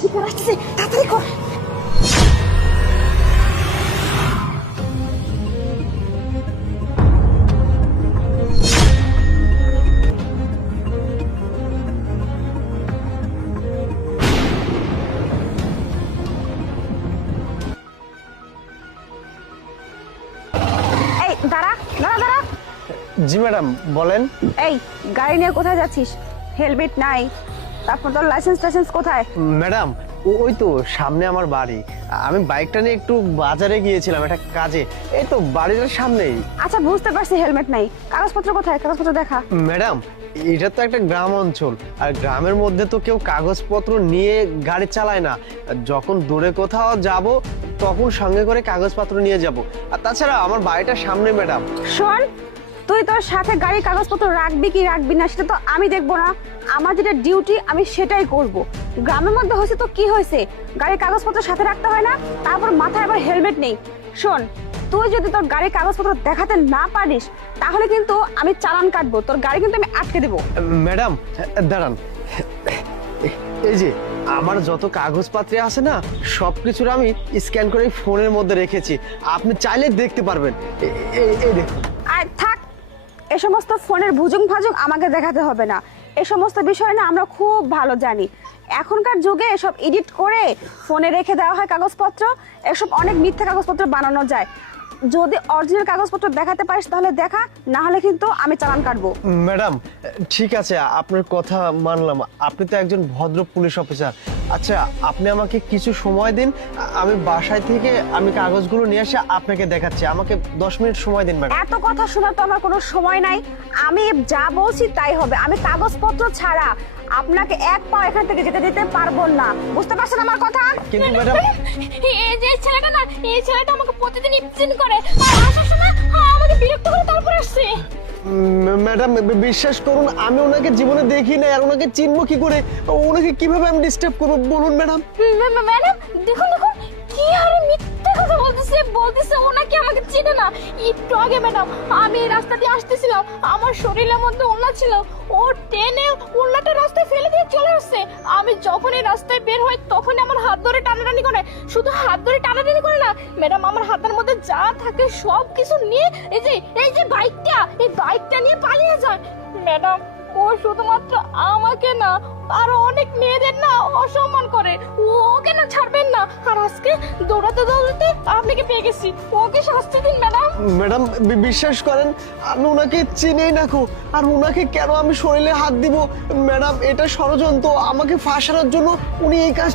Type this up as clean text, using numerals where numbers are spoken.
শিকার আসছে, তাড়াতাড়ি কর। এই দাঁড়া দাঁড়া দাঁড়া। জি ম্যাডাম বলেন। এই গাড়ি নিয়ে কোথায় যাচ্ছিস? হেলমেট নাই, তারপর তোর লাইসেন্স কোথায়? ম্যাডাম ওই তো সামনে আমার বাড়ি। আমি বাইকটা নিয়ে একটু বাজারে গিয়েছিলাম একটা কাজে, এই তো বাড়ির সামনেই। আচ্ছা বুঝতে পারছি হেলমেট নাই, কাগজপত্র কোথায়? কাগজপত্র দেখা। ম্যাডাম এটা তো একটা গ্রাম অঞ্চল, আর গ্রামের মধ্যে তো কেউ কাগজপত্র নিয়ে গাড়ি চালায় না। যখন দূরে কোথাও যাব তখন সঙ্গে করে কাগজপত্র নিয়ে যাব। আর তাছাড়া আমার বাড়িটা সামনে ম্যাডাম। শোন, তুই তোর সাথে গাড়ি কাগজপত্র রাখবি কি রাখবি না সেটা তো আমি দেখবো না। আমার যেটা ডিউটি আমি সেটাই করব। গ্রামের মধ্যে হয়েছে তো কি হয়েছে, গাড়ির কাগজপত্র সাথে রাখতে হয় না? তারপর মাথায় আবার হেলমেট নেই। শোন, তুই যদি তোর গাড়ির কাগজপত্র দেখাতে না পারিস তাহলে কিন্তু আমি চালান কাটবো, তোর গাড়ি কিন্তু আমি আটকে দেবো। ম্যাডাম দাঁড়ান, এই যে আমার যত কাগজপত্র আছে না সবকিছুর আমি স্ক্যান করে ফোনের মধ্যে রেখেছি, আপনি চাইলে দেখতে পারবেন। এই দেখুন। আর থাক, এ সমস্ত ফোনের ভুজুং ভাজুং আমাকে দেখাতে হবে না। এ সমস্ত বিষয় না আমরা খুব ভালো জানি। এখনকার যুগে এসব এডিট করে ফোনে রেখে দেওয়া হয় কাগজপত্র, এসব অনেক মিথ্যা কাগজপত্র বানানো যায়। যদি অরিজিনাল কাগজপত্র দেখাতে পারিস তাহলে দেখা, না হলে কিন্তু আমি চালান কাটবো। ম্যাডাম ঠিক আছে, আপনার কথা মানলাম, আপনি তো একজন ভদ্র পুলিশ অফিসার। আচ্ছা আপনি আমাকে কিছু সময় দিন, আমি বাসায় থেকে আমি কাগজগুলো নিয়ে এসে আপনাকে দেখাচ্ছি। আমাকে 10 মিনিট সময় দিন ম্যাডাম। এত কথা শোনার তো আমার কোনো সময় নাই। আমি যা বলছি তাই হবে। আমি কাগজপত্র ছাড়া আপনাকে এক পা এখান থেকে যেতে দিতে পারবো না, বুঝতে পারছেন আমার কথা? কিন্তু ম্যাডাম এই যে ছেলেটা না, এই ছেলেটা আমাকে প্রতিদিন ইপসিন করে আর আসার সময় আমাকে বিরক্ত করে তারপর আসছে। ম্যাডাম বিশ্বাস করুন, আমি ওনাকে জীবনে দেখি না, আর ওনাকে চিনবো কি করে? ওনাকে কিভাবে আমি ডিস্টার্ব করবো বলুন ম্যাডাম। ম্যাডাম দেখুন দেখুন কি আরে মিথ্যে কথা বলতেছে ওনাকে আমাকে চিনে না। একটু আগে ম্যাডাম আমি এই রাস্তা দিয়ে আসতেছিলাম, আমার শরীরের মধ্যে ওড়না ছিল, ও টেনে ওড়নাটা রাস্তায় ফেলে দিয়ে চলে আসছে। আমি যখন এই রাস্তায় বের হই তখনই আমার হাত ধরে টানাটানি করে। শুধু হাত ধরে টানাটানি করে না ম্যাডাম, আমার হাতের মধ্যে যা থাকে সব কিছু নিয়ে এই যে বাইকটা নিয়ে পালিয়ে যায়। ম্যাডাম ও শুধুমাত্র আমাকে না আরো অনেক মেয়েদের না অসম্মান করে, ওকে না ছাড়বেন না। আর আজকে দৌড়াতে দৌড়াতে আপনাকে পেয়ে গেছি, ওকে শাস্তি দিন ম্যাডাম। ম্যাডাম বিশ্বাস করেন আমি ওনাকে চিনেই না কো, আর ওনাকে কেন আমি শরীরে হাত দিব? ম্যাডাম এটা ষড়যন্ত্র, আমাকে ফাঁসানোর জন্য উনি এই কাজ